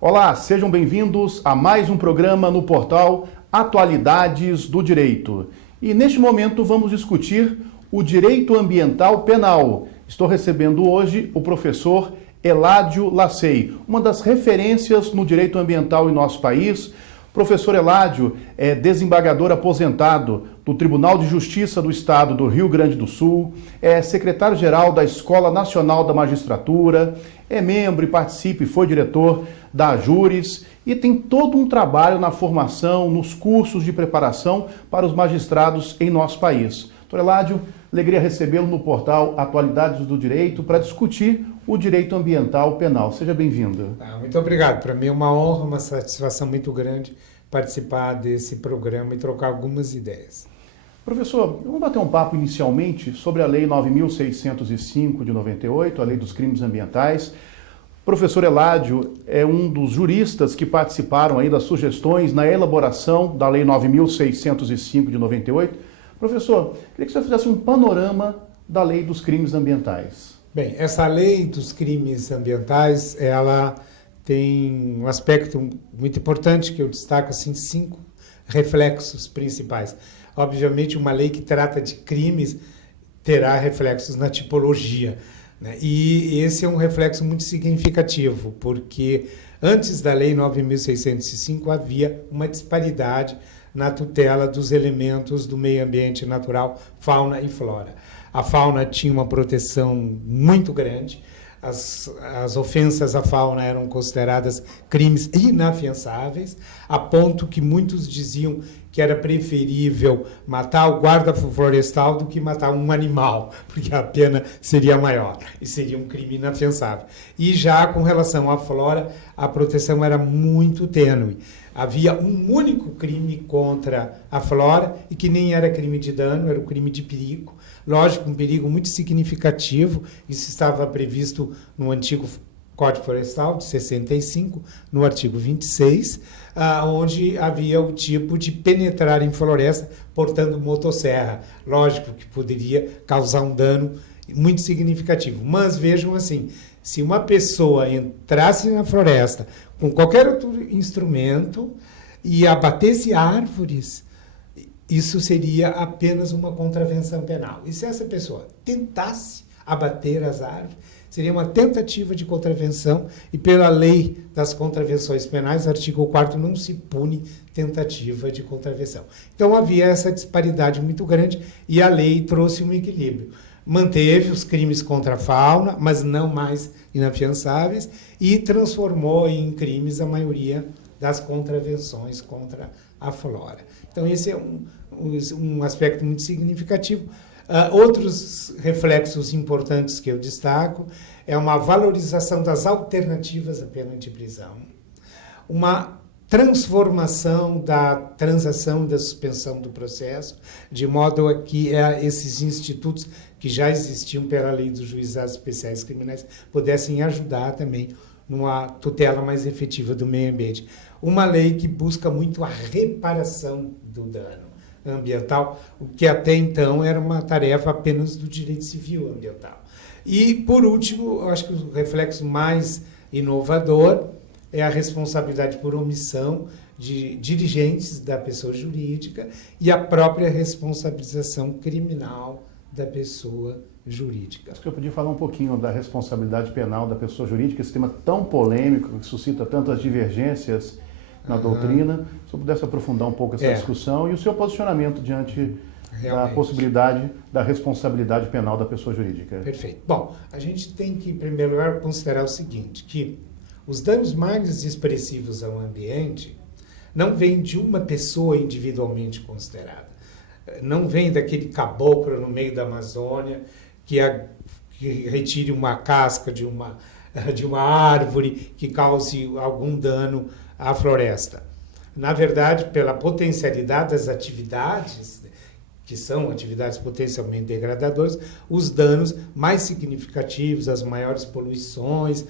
Olá, sejam bem-vindos a mais um programa no portal Atualidades do Direito. E neste momento vamos discutir o direito ambiental penal. Estou recebendo hoje o professor Eládio Lacey, uma das referências no direito ambiental em nosso país. Professor Eládio é desembargador aposentado do Tribunal de Justiça do Estado do Rio Grande do Sul, é secretário-geral da Escola Nacional da Magistratura, é membro e participa e foi diretor da Júris e tem todo um trabalho na formação, nos cursos de preparação para os magistrados em nosso país. Doutor Eládio, alegria recebê-lo no portal Atualidades do Direito para discutir o direito ambiental penal. Seja bem-vindo. Muito obrigado. Para mim é uma honra, uma satisfação muito grande participar desse programa e trocar algumas ideias. Professor, vamos bater um papo inicialmente sobre a Lei 9.605 de 98, a Lei dos Crimes Ambientais. O professor Eládio é um dos juristas que participaram aí das sugestões na elaboração da Lei 9.605 de 98. Professor, queria que você fizesse um panorama da Lei dos Crimes Ambientais. Bem, essa Lei dos Crimes Ambientais, ela tem um aspecto muito importante que eu destaco, assim, 5 reflexos principais. Obviamente, uma lei que trata de crimes terá reflexos na tipologia, né? E esse é um reflexo muito significativo, porque antes da Lei 9.605 havia uma disparidade na tutela dos elementos do meio ambiente natural, fauna e flora. A fauna tinha uma proteção muito grande, as ofensas à fauna eram consideradas crimes inafiançáveis, a ponto que muitos diziam que era preferível matar o guarda florestal do que matar um animal, porque a pena seria maior e seria um crime inafiançável. E já com relação à flora, a proteção era muito tênue. Havia um único crime contra a flora e que nem era crime de dano, era o crime de perigo. Lógico, um perigo muito significativo, isso estava previsto no antigo Código Florestal de 65, no artigo 26, onde havia o tipo de penetrar em floresta portando motosserra. Lógico que poderia causar um dano muito significativo. Mas vejam assim, se uma pessoa entrasse na floresta com qualquer outro instrumento e abatesse árvores, isso seria apenas uma contravenção penal. E se essa pessoa tentasse abater as árvores, seria uma tentativa de contravenção e pela lei das contravenções penais, artigo 4º, não se pune tentativa de contravenção. Então havia essa disparidade muito grande e a lei trouxe um equilíbrio. Manteve os crimes contra a fauna, mas não mais inafiançáveis, e transformou em crimes a maioria das contravenções contra a flora. Então esse é um aspecto muito significativo. Outros reflexos importantes que eu destaco é uma valorização das alternativas à pena de prisão, uma transformação da transação e da suspensão do processo, de modo a que esses institutos que já existiam pela lei dos juizados especiais criminais pudessem ajudar também numa tutela mais efetiva do meio ambiente. Uma lei que busca muito a reparação do dano ambiental, o que até então era uma tarefa apenas do direito civil ambiental. E, por último, eu acho que o reflexo mais inovador é a responsabilidade por omissão de dirigentes da pessoa jurídica e a própria responsabilização criminal da pessoa jurídica. Acho que eu podia falar um pouquinho da responsabilidade penal da pessoa jurídica, esse tema tão polêmico, que suscita tantas divergências na doutrina. Se eu pudesse aprofundar um pouco essa discussão e o seu posicionamento diante da possibilidade da responsabilidade penal da pessoa jurídica. Perfeito. Bom, a gente tem que, em primeiro lugar, considerar o seguinte, que os danos mais expressivos ao ambiente não vêm de uma pessoa individualmente considerada. Não vem daquele caboclo no meio da Amazônia que retire uma casca de uma árvore que cause algum dano à floresta. Na verdade, pela potencialidade das atividades, que são atividades potencialmente degradadoras, os danos mais significativos, as maiores poluições,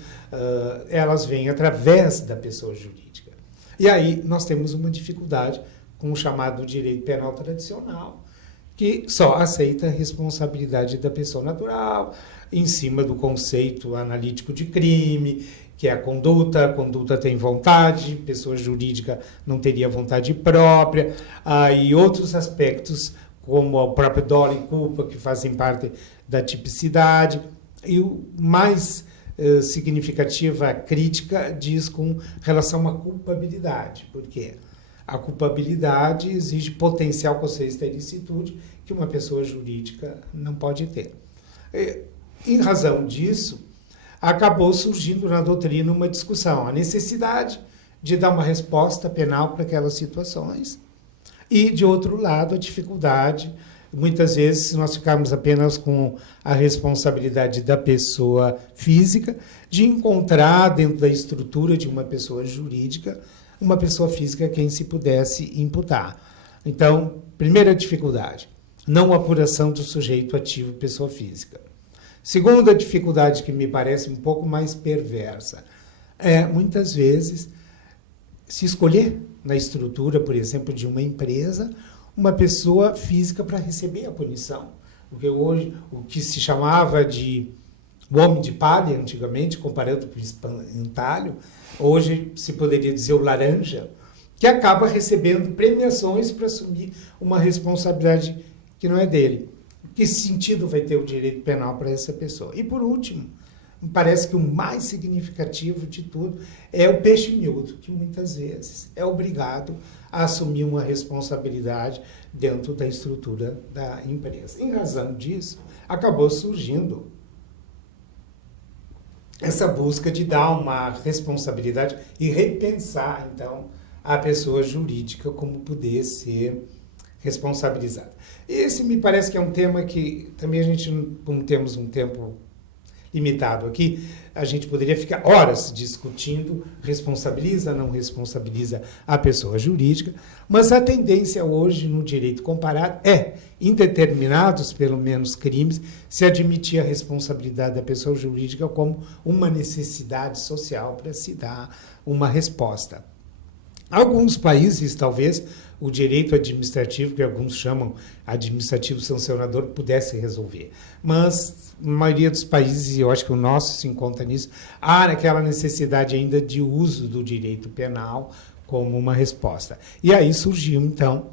elas vêm através da pessoa jurídica. E aí nós temos uma dificuldade com o chamado direito penal tradicional, que só aceita a responsabilidade da pessoa natural, em cima do conceito analítico de crime, que é a conduta tem vontade, pessoa jurídica não teria vontade própria, e outros aspectos, como o próprio dolo e culpa, que fazem parte da tipicidade, e o mais significativa crítica diz com relação à culpabilidade. Por quê? A culpabilidade exige potencial consciência de ilicitude que uma pessoa jurídica não pode ter. Em razão disso, acabou surgindo na doutrina uma discussão, a necessidade de dar uma resposta penal para aquelas situações e, de outro lado, a dificuldade, muitas vezes, se nós ficarmos apenas com a responsabilidade da pessoa física, de encontrar dentro da estrutura de uma pessoa jurídica uma pessoa física a quem se pudesse imputar. Então, primeira dificuldade, não apuração do sujeito ativo pessoa física. Segunda dificuldade, que me parece um pouco mais perversa, é, muitas vezes, se escolher na estrutura, por exemplo, de uma empresa, uma pessoa física para receber a punição. Porque hoje, o que se chamava de o homem de palha, antigamente, comparando com o espantalho, hoje se poderia dizer o laranja, que acaba recebendo premiações para assumir uma responsabilidade que não é dele. Que sentido vai ter o direito penal para essa pessoa? E, por último, me parece que o mais significativo de tudo é o peixe miúdo, que muitas vezes é obrigado a assumir uma responsabilidade dentro da estrutura da empresa. Em razão disso, acabou surgindo essa busca de dar uma responsabilidade e repensar, então, a pessoa jurídica como poder ser responsabilizada. Esse me parece que é um tema que também a gente, como temos um tempo limitado aqui, a gente poderia ficar horas discutindo, responsabiliza, não responsabiliza a pessoa jurídica, mas a tendência hoje no direito comparado é, em determinados, pelo menos, crimes, se admitir a responsabilidade da pessoa jurídica como uma necessidade social para se dar uma resposta. Alguns países, talvez, o direito administrativo, que alguns chamam administrativo sancionador, pudesse resolver. Mas, na maioria dos países, e eu acho que o nosso se encontra nisso, há aquela necessidade ainda de uso do direito penal como uma resposta. E aí surgiu, então,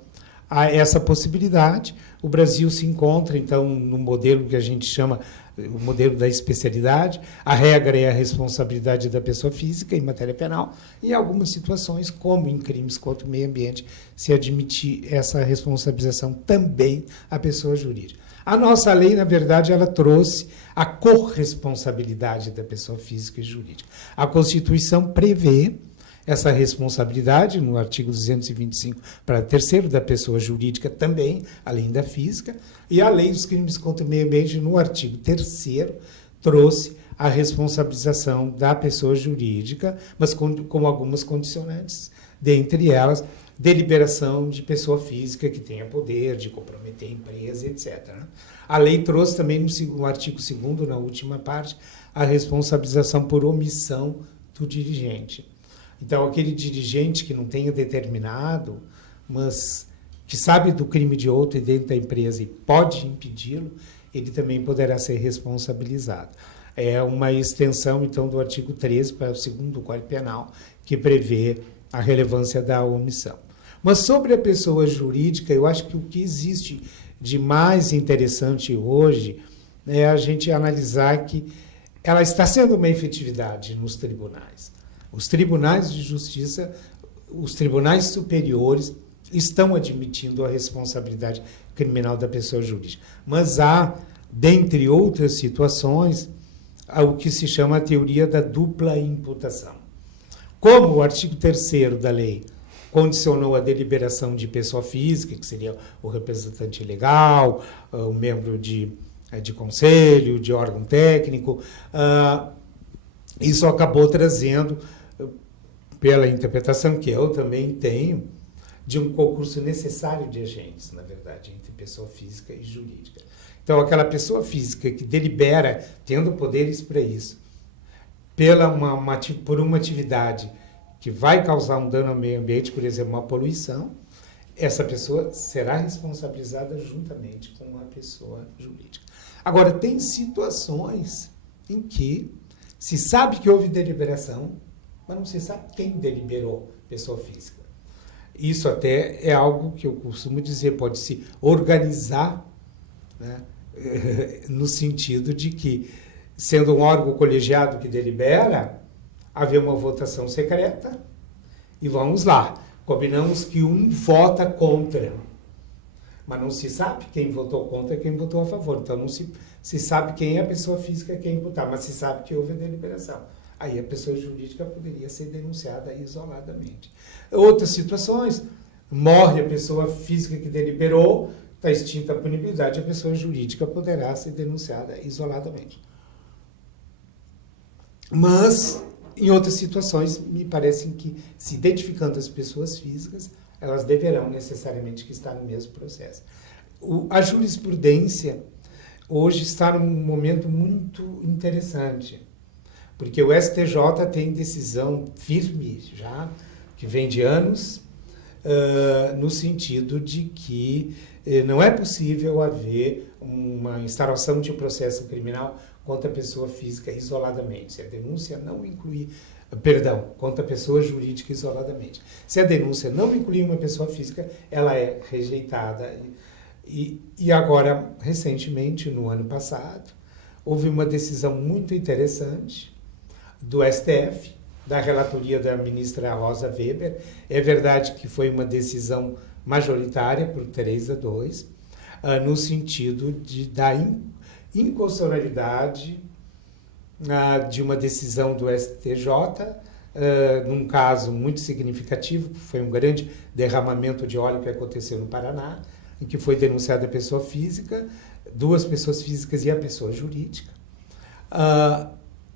essa possibilidade. O Brasil se encontra, então, no modelo que a gente chama o modelo da especialidade. A regra é a responsabilidade da pessoa física em matéria penal. Em algumas situações, como em crimes contra o meio ambiente, se admitir essa responsabilização também à pessoa jurídica. A nossa lei, na verdade, ela trouxe a corresponsabilidade da pessoa física e jurídica. A Constituição prevê essa responsabilidade, no artigo 225, para terceiro, da pessoa jurídica também, além da física, e a lei dos crimes contra o meio ambiente, no artigo 3º, trouxe a responsabilização da pessoa jurídica, mas com algumas condicionantes, dentre elas, deliberação de pessoa física que tenha poder de comprometer a empresa, etc. A lei trouxe também, no artigo 2º, na última parte, a responsabilização por omissão do dirigente. Então, aquele dirigente que não tenha determinado, mas que sabe do crime de outro dentro da empresa e pode impedi-lo, ele também poderá ser responsabilizado. É uma extensão, então, do artigo 13 para o 2º Código Penal, que prevê a relevância da omissão. Mas sobre a pessoa jurídica, eu acho que o que existe de mais interessante hoje é a gente analisar que ela está sendo uma efetividade nos tribunais. Os tribunais de justiça, os tribunais superiores estão admitindo a responsabilidade criminal da pessoa jurídica. Mas há, dentre outras situações, o que se chama a teoria da dupla imputação. Como o artigo 3º da lei condicionou a deliberação de pessoa física, que seria o representante legal, o membro de conselho, de órgão técnico, isso acabou trazendo, pela interpretação que eu também tenho, de um concurso necessário de agentes, na verdade, entre pessoa física e jurídica. Então, aquela pessoa física que delibera, tendo poderes para isso, por uma atividade que vai causar um dano ao meio ambiente, por exemplo, uma poluição, essa pessoa será responsabilizada juntamente com a pessoa jurídica. Agora, tem situações em que Se sabe que houve deliberação, mas não se sabe quem deliberou, pessoa física. Isso até é algo que eu costumo dizer, pode se organizar, né, no sentido de que, sendo um órgão colegiado que delibera, haver uma votação secreta e vamos lá. Combinamos que um vota contra, mas não se sabe quem votou contra e quem votou a favor. Então não se sabe quem é a pessoa física e quem votar, mas se sabe que houve a deliberação. Aí a pessoa jurídica poderia ser denunciada isoladamente. Outras situações, morre a pessoa física que deliberou, está extinta a punibilidade, a pessoa jurídica poderá ser denunciada isoladamente. Mas, em outras situações, me parece que, se identificando as pessoas físicas, elas deverão necessariamente estar no mesmo processo. A jurisprudência hoje está num momento muito interessante, porque o STJ tem decisão firme já, que vem de anos, no sentido de que não é possível haver uma instauração de processo criminal contra a pessoa física isoladamente. Se a denúncia não incluir, contra a pessoa jurídica isoladamente. Se a denúncia não incluir uma pessoa física, ela é rejeitada. E agora, recentemente, no ano passado, houve uma decisão muito interessante do STF, da relatoria da ministra Rosa Weber. É verdade que foi uma decisão majoritária por 3-2, no sentido da inconstitucionalidade de uma decisão do STJ, num caso muito significativo, que foi um grande derramamento de óleo que aconteceu no Paraná, em que foi denunciada a pessoa física, 2 pessoas físicas e a pessoa jurídica.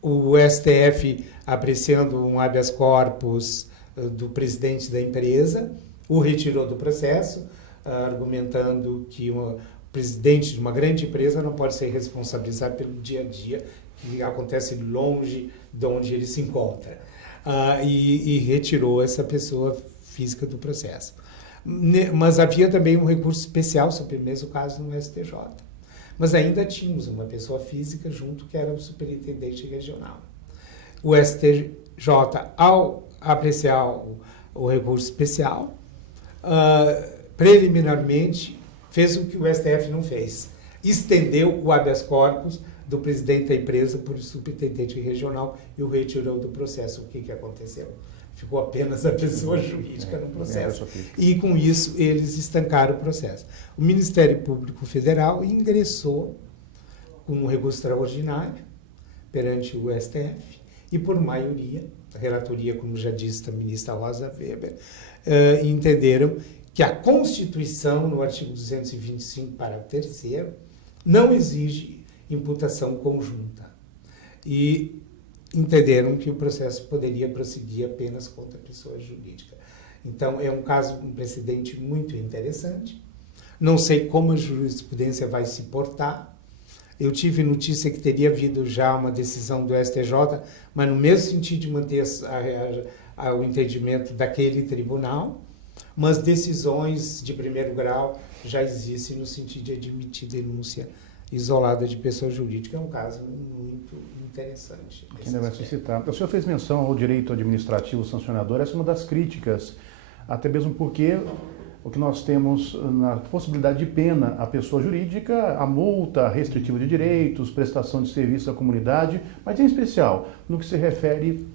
O STF apreciando um habeas corpus do presidente da empresa, o retirou do processo, argumentando que o presidente de uma grande empresa não pode ser responsabilizado pelo dia a dia que acontece longe de onde ele se encontra. E retirou essa pessoa física do processo. Mas havia também um recurso especial sobre o mesmo caso no STJ. Mas ainda tínhamos uma pessoa física junto, que era o superintendente regional. O STJ, ao apreciar o recurso especial, preliminarmente fez o que o STF não fez. Estendeu o habeas corpus do presidente da empresa para o superintendente regional e o retirou do processo. O que aconteceu? Ficou apenas a pessoa jurídica no processo. E, com isso, eles estancaram o processo. O Ministério Público Federal ingressou com um recurso extraordinário perante o STF e, por maioria, a relatoria, como já disse a ministra Rosa Weber, entenderam que a Constituição, no artigo 225, parágrafo 3º, não exige imputação conjunta. E entenderam que o processo poderia prosseguir apenas contra a pessoa jurídica. Então, é um precedente muito interessante. Não sei como a jurisprudência vai se portar. Eu tive notícia que teria havido já uma decisão do STJ, mas no mesmo sentido de manter o entendimento daquele tribunal, mas decisões de primeiro grau já existem no sentido de admitir denúncia isolada de pessoa jurídica. É um caso muito interessante. Que ainda vai suscitar. O senhor fez menção ao direito administrativo sancionador, essa é uma das críticas, até mesmo porque o que nós temos na possibilidade de pena à pessoa jurídica, a multa restritiva de direitos, prestação de serviço à comunidade, mas em especial no que se refere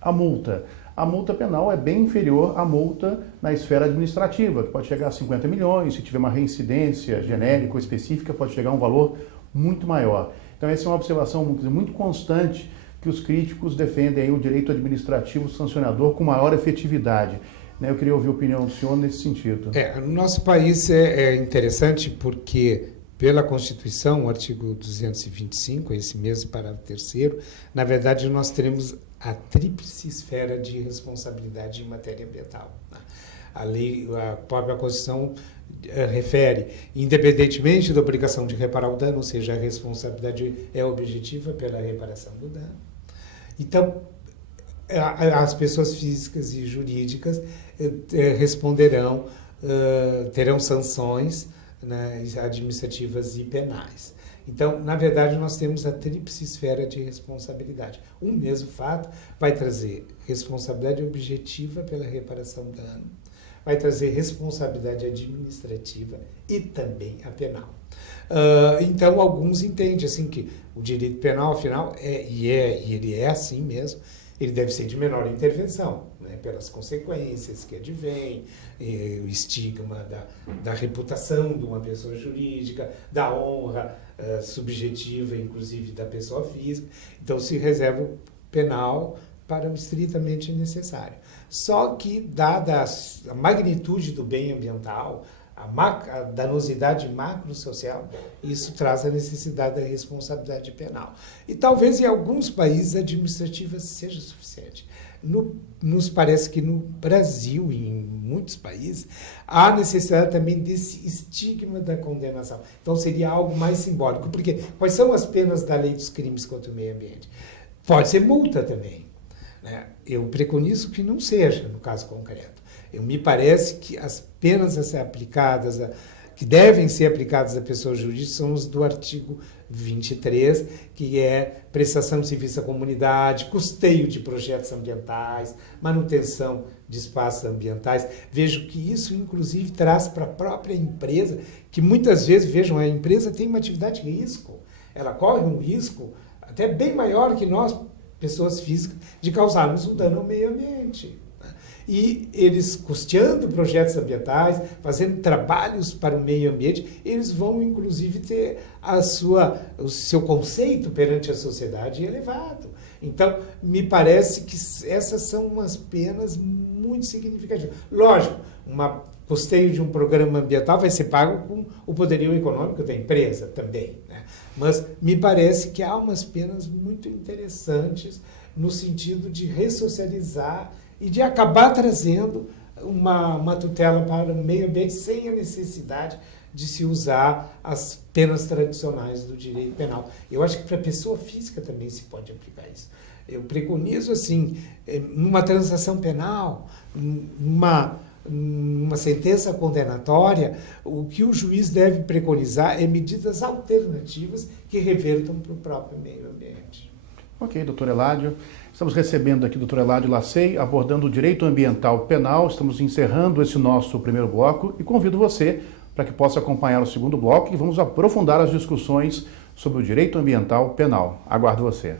à multa. A multa penal é bem inferior à multa na esfera administrativa, que pode chegar a 50 milhões, se tiver uma reincidência genérica ou específica, pode chegar a um valor muito maior. Então essa é uma observação muito constante que os críticos defendem aí o direito administrativo sancionador com maior efetividade. Eu queria ouvir a opinião do senhor nesse sentido. No nosso país é interessante porque, pela Constituição, o artigo 225, esse mesmo parágrafo 3º, na verdade nós teremos a tríplice esfera de responsabilidade em matéria ambiental. A própria Constituição refere, independentemente da obrigação de reparar o dano, ou seja, a responsabilidade é objetiva pela reparação do dano. Então, as pessoas físicas e jurídicas responderão, terão sanções, né, administrativas e penais. Então, na verdade, nós temos a tríplice esfera de responsabilidade. Um mesmo fato vai trazer responsabilidade objetiva pela reparação do dano, vai trazer responsabilidade administrativa e também a penal. Então, alguns entendem assim que o direito penal, afinal, ele é assim mesmo, ele deve ser de menor intervenção, né, pelas consequências que advêm, o estigma da reputação de uma pessoa jurídica, da honra subjetiva, inclusive, da pessoa física. Então, se reserva o penal para o estritamente necessário. Só que, dada a magnitude do bem ambiental, a danosidade macrosocial, isso traz a necessidade da responsabilidade penal. E talvez em alguns países administrativa seja suficiente. Nos parece que no Brasil e em muitos países há necessidade também desse estigma da condenação. Então seria algo mais simbólico. Porque quais são as penas da lei dos crimes contra o meio ambiente? Pode ser multa também, né? Eu preconizo que não seja, no caso concreto. Me parece que as penas a ser aplicadas, que devem ser aplicadas a pessoas jurídicas, são os do artigo 23, que é prestação de serviço à comunidade, custeio de projetos ambientais, manutenção de espaços ambientais. Vejo que isso, inclusive, traz para a própria empresa, que muitas vezes, vejam, a empresa tem uma atividade de risco, ela corre um risco até bem maior que nós, pessoas físicas, de causarmos um dano ao meio ambiente. E eles, custeando projetos ambientais, fazendo trabalhos para o meio ambiente, eles vão, inclusive, ter o seu conceito perante a sociedade elevado. Então, me parece que essas são umas penas muito significativas. Lógico, custeio de um programa ambiental vai ser pago com o poderio econômico da empresa também, né? Mas me parece que há umas penas muito interessantes no sentido de ressocializar e de acabar trazendo uma tutela para o meio ambiente sem a necessidade de se usar as penas tradicionais do direito penal. Eu acho que para a pessoa física também se pode aplicar isso. Eu preconizo, assim, numa transação penal, numa sentença condenatória, o que o juiz deve preconizar é medidas alternativas que revertam para o próprio meio ambiente. Ok, doutor Eládio. Estamos recebendo aqui o doutor Eládio Lacey, abordando o direito ambiental penal. Estamos encerrando esse nosso primeiro bloco e convido você para que possa acompanhar o segundo bloco e vamos aprofundar as discussões sobre o direito ambiental penal. Aguardo você.